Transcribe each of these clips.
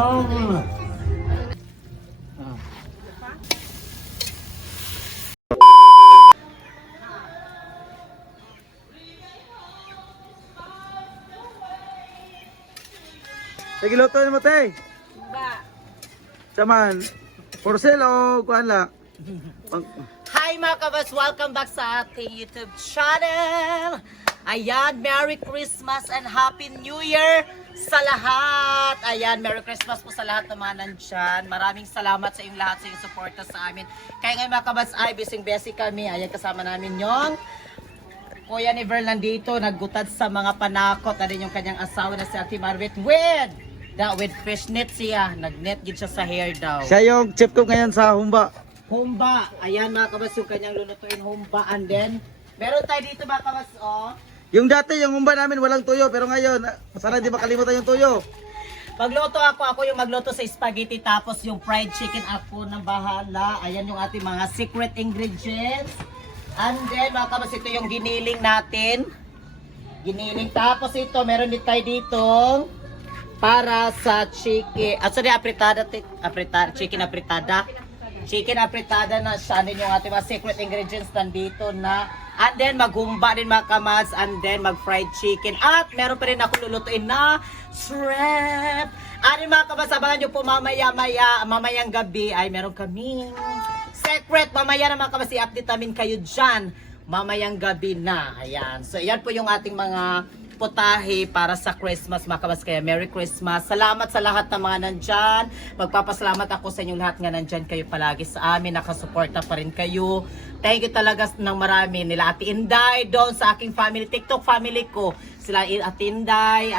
Sige, luto mo, te. Ba. Saman, for sale o kuhan lang? Hi mga kabas! Welcome back sa ating YouTube channel! Ayan, Merry Christmas and Happy New Year sa lahat! Ayan, Merry Christmas po sa lahat ng mga nandyan. Maraming salamat sa inyong lahat sa inyong suporta sa amin. Kaya ngayon mga kabas ay bising-besi kami. Ayan, kasama namin yung Kuya ni Verl nandito, naggutad sa mga panakot. Ano yung kanyang asawa na si Ate Marvet with fishnet siya. Nagnet gid siya sa hair daw. Siya yung chip ko ngayon sa Humba. Humba. Ayan mga kabas yung kanyang lulutuin humba. And then, meron tayo dito mga kabas, oh. Yung dati, yung Humba namin walang tuyo. Pero ngayon, sana di makalimutan yung tuyo. Magluto ako yung magluto sa spaghetti. Tapos yung fried chicken ako nang bahala. Ayan yung ating mga secret ingredients. And then mga kabas, ito yung giniling natin. Giniling. Tapos ito, meron din tayo dito para sa chicken. Sorry, chicken apritada. Chicken apritada na siya. Ano yung ating mga secret ingredients nandito na. And then maghumba din mga kamads. And then mag-fried chicken. At meron pa rin ako lulutuin na shrimp. Ano mga kamads, abangan nyo po mamayang gabi ay meron kaming secret. Mamaya na mga kamads, i-update namin kayo dyan. Mamayang gabi na. Ayan. So, yan po yung ating mga putahe para sa Christmas mga kabas. Kaya Merry Christmas. Salamat sa lahat ng mga nandyan. Magpapasalamat ako sa inyong lahat nga nandyan kayo palagi sa amin. Nakasuporta pa rin kayo. Thank you talaga ng marami. Nila Ate Inday doon sa aking family, TikTok family ko. Sila Ate Inday.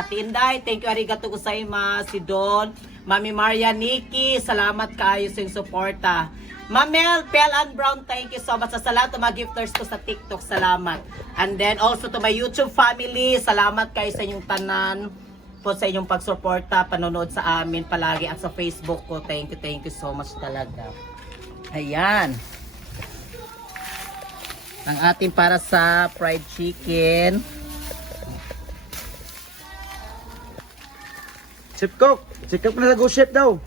Thank you, arigato gozaimasu. Si Don, Mami Maria, Nikki. Salamat kayo sa inyong suporta. Mamel, Pel and Brown, thank you so much. Sa lahat ng mga gifters ko sa TikTok, salamat. And then also to my YouTube family, salamat kayo sa inyong tanan po sa inyong pagsuporta, panonood sa amin palagi at sa Facebook ko. Thank you so much talaga. Ayan. Ang ating para sa fried chicken. Chip cook. Chip cook na sa Go Chef daw.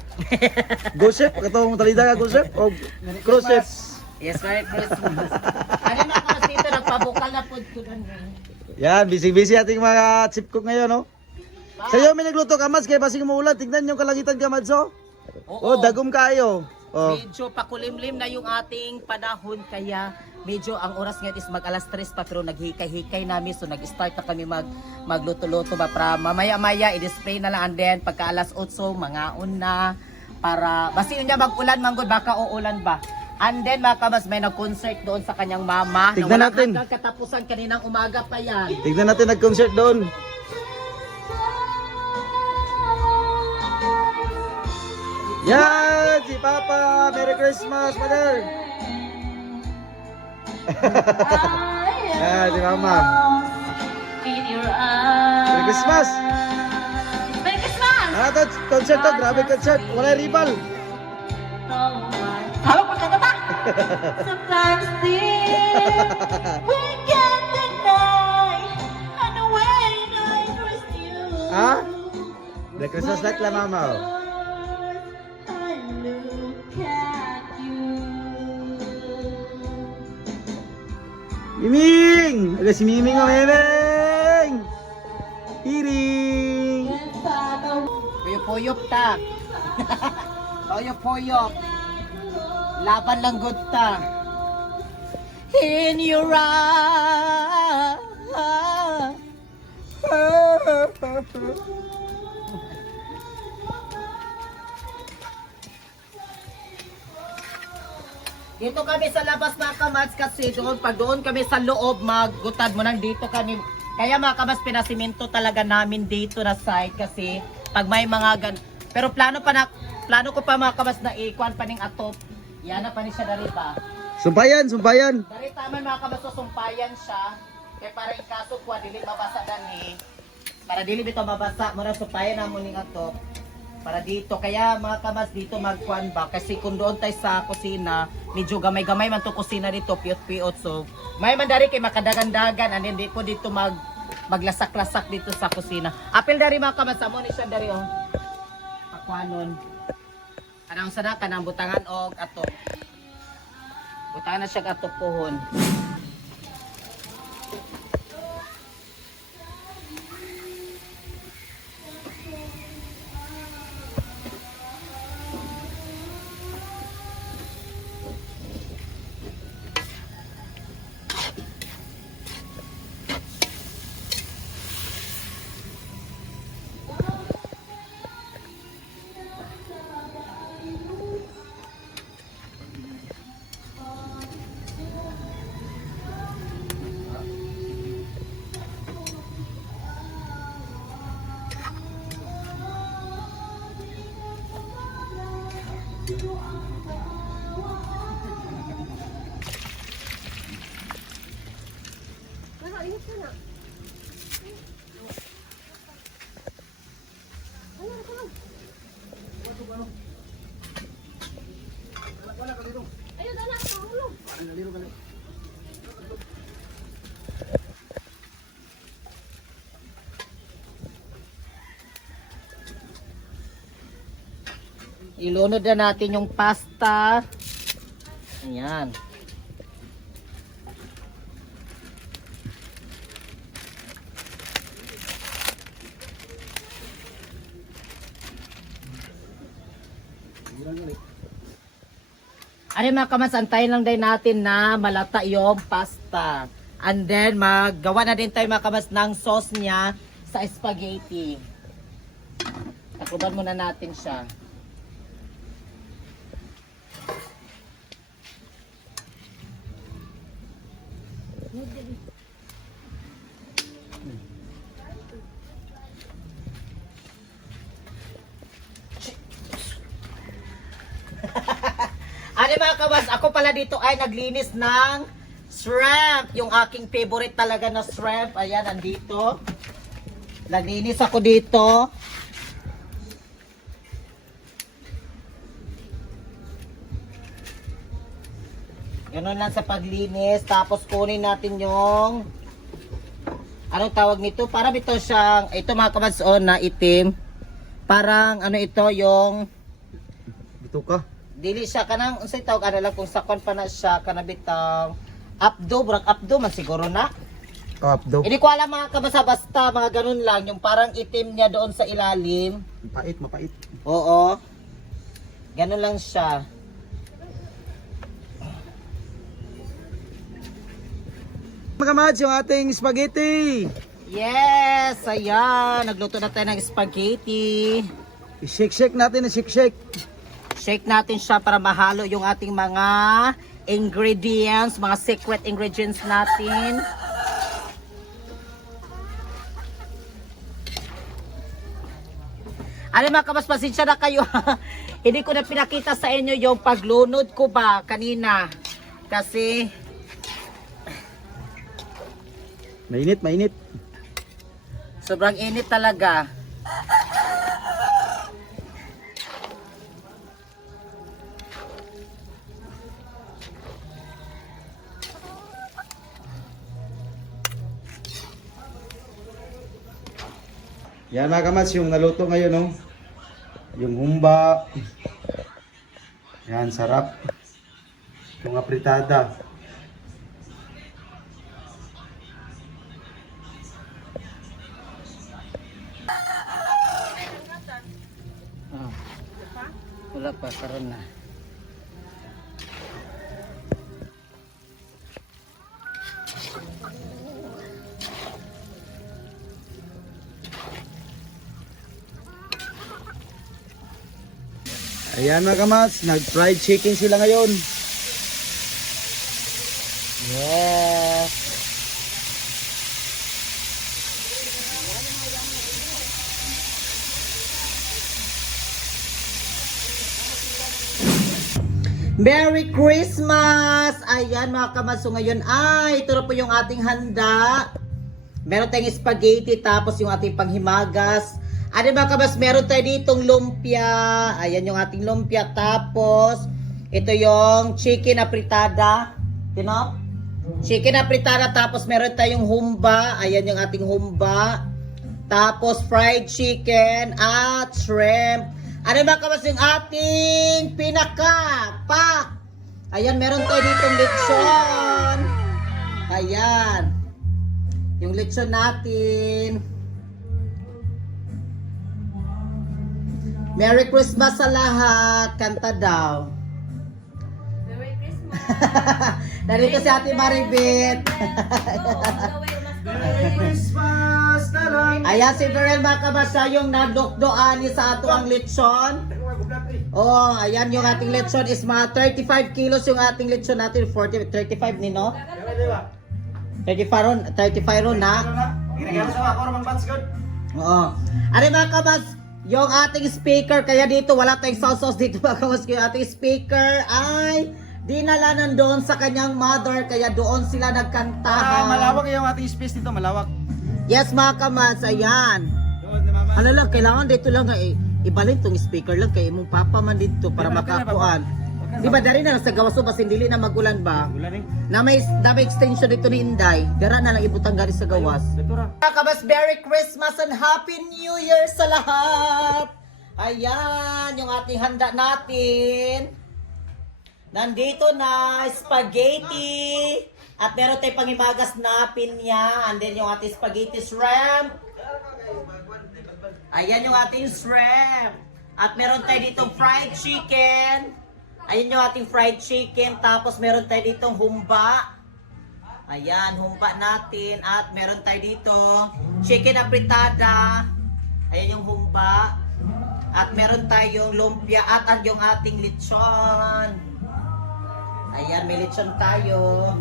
Go Chef. Katong talida ka Go Chef. O Cruise Chef. Yes, Merry Christmas. Ano na ako dito, nagpabukal na po ko doon. Yan, busy-busy ating mga chip cook ngayon, no? Sa'yo may nagluto ka, Mads, kaya basing umuulan. Tignan yung kalangitan ka, Mads, oh. Oh, dagom kayo. Oh. Medyo pakulimlim na yung ating panahon, kaya medyo ang oras ngayon is mag alas 3 pa, pero naghikay-hikay namin, so nag-start na kami magluto-luto ba para mamaya-maya i-display na lang, and then pagka alas 8 mga una para basi yun niya mag-ulan manggod, baka uulan ba. And then mga kabas, may nag-concert doon sa kanyang mama. Tignan natin. Hanggang katapusan kaninang umaga pa yan. Tignan natin nag-concert doon. Yan! Si Papa! Merry Christmas, Mother! Yan, si Mama. Merry Christmas! Merry Christmas! Ano to? Concert to? Grabe concert! Wala rival! Hawak pa ka ba? Sometimes still we can't deny and when I trust you. Ha? Merry Christmas light lang, Mama. Oh. I look at you. Miming! Aga si Miming, oh, Miming! Hiring! Puyop-puyop ta. Puyop-puyop. Laban lang good ta. In your eyes. Dito kami sa labas mga kamads kasi doon kami sa loob maggutad mo nang dito kami. Kaya mga kamads, pinasiminto talaga namin dito na site kasi pag may mga pero plano ko pa mga kamads na ikuan pa ning atop. Yan na pa ni siya dari ba? Sumpayan, sumpayan! Dari taman mga kamads, sumpayan siya. Kaya para ikaso kuan dili mabasa dani. Para dili bitaw mabasa, mura sumpayan na mo ning atop. Para dito, kaya mga kamas dito magkuan ba kasi kung doon tayo sa kusina, medyo gamay-gamay man to kusina dito, piyot-piyot, so may man dari kay makadagan-dagan, and hindi po dito maglasak-lasak dito sa kusina. Apil dari mga kamas, amo ni siya dari oh. kwanon. Kanang sana kanang butangan og ato. Butangan na siya ato pohon. Ilunod na natin yung pasta. Ayan. Ano mga kamas, antayin lang din natin na malata yung pasta. And then maggawa na din tayo mga kamas ng sauce niya sa spaghetti. Takuban muna natin siya. Ano mga kabas, ako pala dito ay naglinis ng shrimp. Yung aking favorite talaga na shrimp. Ayan, andito. Naglinis ako dito. Ganun lang sa paglinis. Tapos kunin natin yung anong tawag nito? Parang ito siyang, ito mga kabas na itim. Parang ano ito yung Dito ka. dili siya kanang unsay tawag ana lang kung sakon pa na siya kanabitang abdo, brag abdo man siguro na. Kapdo. Hindi ko alam mga kabasa, basta mga ganun lang yung parang itim niya doon sa ilalim. Mapait, mapait. Oo. Ganun lang siya. Mga kamads, yung ating spaghetti. Yes, ayan, nagluto na tayo ng spaghetti. I-shake-shake natin, i-shake-shake. Shake natin siya para mahalo yung ating mga ingredients, mga secret ingredients natin. Ano mga kabas, pasensya na kayo. Hindi ko na pinakita sa inyo yung paglunod ko ba kanina. Kasi Mainit, mainit. sobrang init talaga. Yan mga kamads, yung naluto ngayon, no? Yung humba. Yan, sarap. Yung apritada. Oh. Wala pa, karon na. Ayan mga kamads, nag-fried chicken sila ngayon. Yes. Merry Christmas! Ayan mga kamaso, ngayon ay ito na po yung ating handa. Meron tayong spaghetti, tapos yung ating panghimagas. Ano mga kabas, meron tayo ditong lumpia. Ayan yung ating lumpia. Tapos, ito yung chicken apritada. You know? Chicken apritada. Tapos, meron tayong humba. Ayan yung ating humba. Tapos, fried chicken at shrimp. Ano ba kabas yung ating pinaka-pack? Ayan, meron tayo ditong lechon. Ayan. Yung lechon natin. Merry Christmas sa lahat. Kanta daw. Merry Christmas. Narito si Ate Maribit. Merry Christmas na lang. Ayan si Berel mga kabasa yung nadokdoan ni sa ato ang lechon. Oh, ayan yung ating lechon is mga 35 kilos yung ating lechon natin. 35 ni no? 35 ron na. Ginagano sa ako ramang bats good. Oo. Ano mga kabas, yung ating speaker, kaya dito wala tayong sauce dito mga kabas. Yung ating speaker ay dinala nandoon sa kanyang mother, kaya doon sila nagkantahan. Malawak yung ating space dito, malawak. Yes mga kabas, ayan. Ano lang, kailangan dito lang ibalin tong speaker lang kay imong papa man dito para makakuan. Di ba dari na lang sa gawas so basin dili na magulan ba? Na may extension dito ni Inday. Dara na lang ibutang gari sa gawas. Mga kabas, Merry Christmas and Happy New Year sa lahat! Ayan, yung ating handa natin. Nandito na, spaghetti. At meron tayong pangimagas na pinya. And then yung ating spaghetti shrimp. Ayan yung ating shrimp. At meron tayo ditong fried chicken. Ayan yung ating fried chicken. Tapos meron tayo ditong humba. Ayan, humba natin. At meron tayo dito chicken apritada. Ayan yung humba. At meron tayong lumpia. At yung ating lechon. Ayan, may lechon tayo.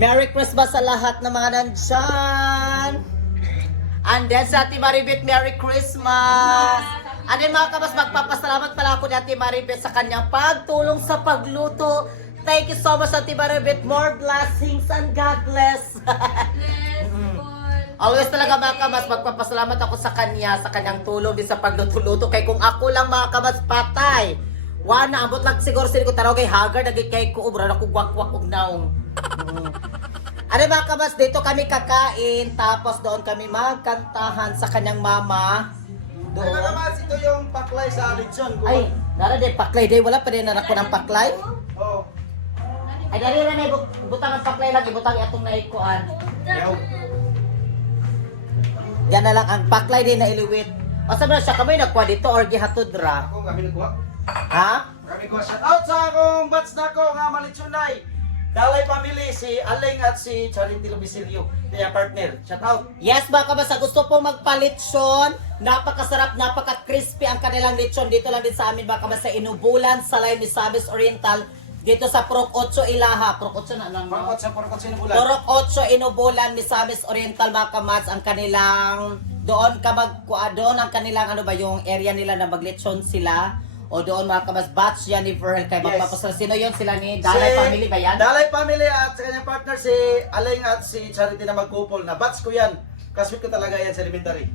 Merry Christmas sa lahat ng mga nandyan. And then sa Ate Maribet, Merry Christmas! And then mga kabas, magpapasalamat pala ako ni Ate Maribet sa kanyang pagtulong sa pagluto. Thank you so much Ate Maribet. More blessings and God bless. Always talaga mga kabas, magpapasalamat ako sa kanya, sa kanyang tulong din sa pagluto-luto. Kaya kung ako lang mga kabas, patay. Wana, ambot lang siguro sila ko taraw kay Hagar, naging kay ko, ubra na ko gwak-gwak og naong. Ano mga kabas, dito kami kakain, tapos doon kami magkantahan sa kanyang mama. Doon. Mga kabats, ito yung paklay sa lechon. Ay, nara din paklay day, wala pa din na ako ng paklay. Oo. Ay, dali na butang ang paklay lang, ibutang itong naikuan. Yan na lang ang paklay din na iliwit. O sabi na siya, kami nagkuha dito or gihatod ra. Ako kami nagkuha. Ha? Kami ko shout out sa akong bats na ko nga malitsunay. Dalay family si Aling at si Charity Lobisilio, kaya partner. Shout out. Yes, baka ba sa gusto pong magpalitsyon, napakasarap, napaka-crispy ang kanilang lechon. Dito lang din sa amin, baka ba sa Inubulan, Salay, Misamis Oriental, dito sa Purok 8 Ilaha. Purok 8 na lang. Porkot sinubulan. Purok 8 Inubulan, Misamis Oriental, mga kamats, ang kanilang, doon ang kanilang, ano ba, yung area nila na maglechon sila. O doon mga kabas, batch yan ni Verhel kay magpapasal. Sino yun? Sila ni Dalay Family ba yan? Dalay Family at sa kanyang partner si Aling at si Charity na magkupol na batch ko yan. Kasweet ko talaga yan sa elementary.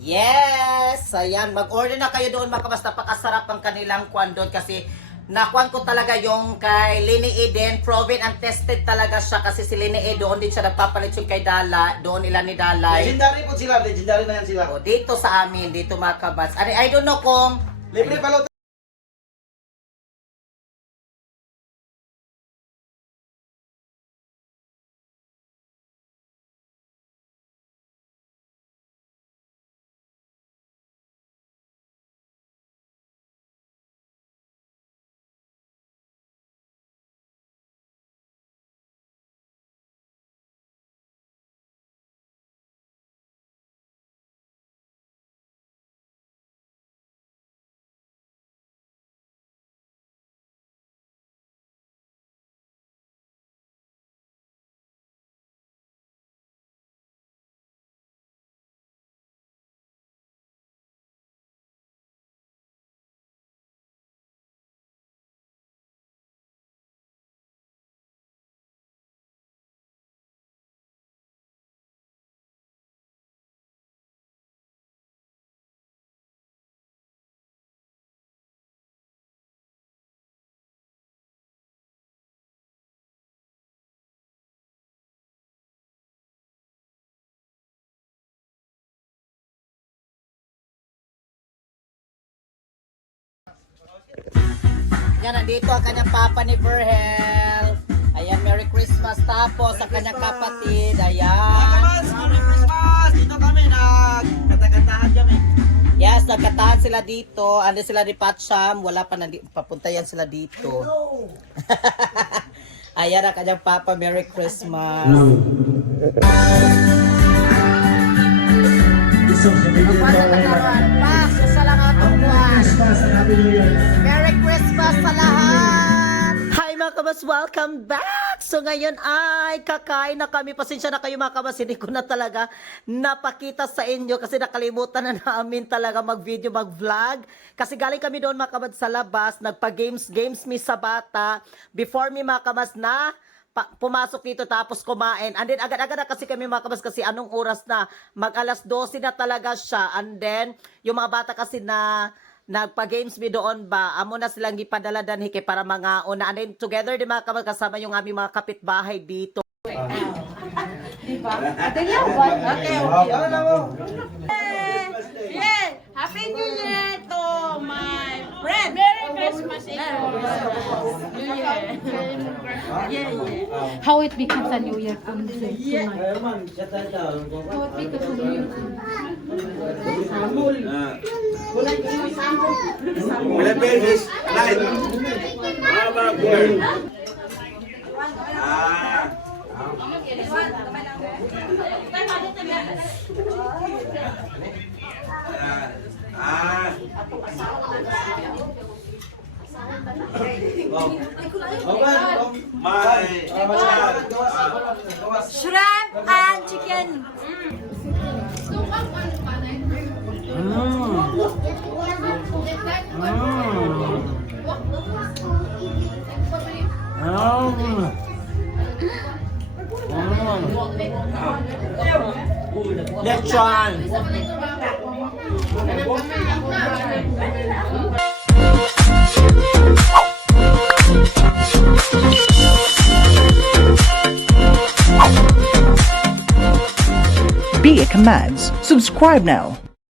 Yes! Ayan, mag-order na kayo doon mga kabas. Napakasarap ang kanilang kwan doon kasi nakuan ko talaga yung kay Lini Eden. Proven and tested talaga siya kasi si Lini Eden doon din siya nagpapalit yung kay Dala. Doon ilan ni Dalay. Legendary po sila, legendary na yan sila. O, dito sa amin, dito mga kabas. I don't know kung Libre palo Yan, nandito ang kanyang papa ni Virgel. Ayan, Merry Christmas. Tapos, ang kanyang kapatid. Ayan. Merry Christmas! Dito kami, nagkatakantahan kami. Yes, nagkatahan sila dito. Ano sila ni Patcham. Wala pa, papunta yan sila dito. Ayan ang kanyang papa. Merry Christmas. Merry Christmas sa lahat! Hi mga kabas, welcome back! So ngayon ay kakain na kami. Pasensya na kayo mga kabas, hindi ko na talaga napakita sa inyo kasi nakalimutan na namin talaga mag-video, mag-vlog. Kasi galing kami doon mga kabas sa labas, nagpa-games mi sa bata. Before mi mga kabas na pumasok dito tapos kumain. And then agad-agad na kasi kami mga kabas kasi anong oras na? Mag-alas 12 na talaga siya. And then yung mga bata kasi na nagpa-games mi doon ba, amo na silang gipadala danhike para mga una. And then together din mga kabas kasama yung aming mga kapitbahay dito. Diba? Yeah! Happy New Year to my friend! Merry Christmas! New Year! Yeah, yeah. How it becomes a New Year from tonight. How it becomes a New Year. Shrimp and chicken! Lechon! Be a Commands. Subscribe now.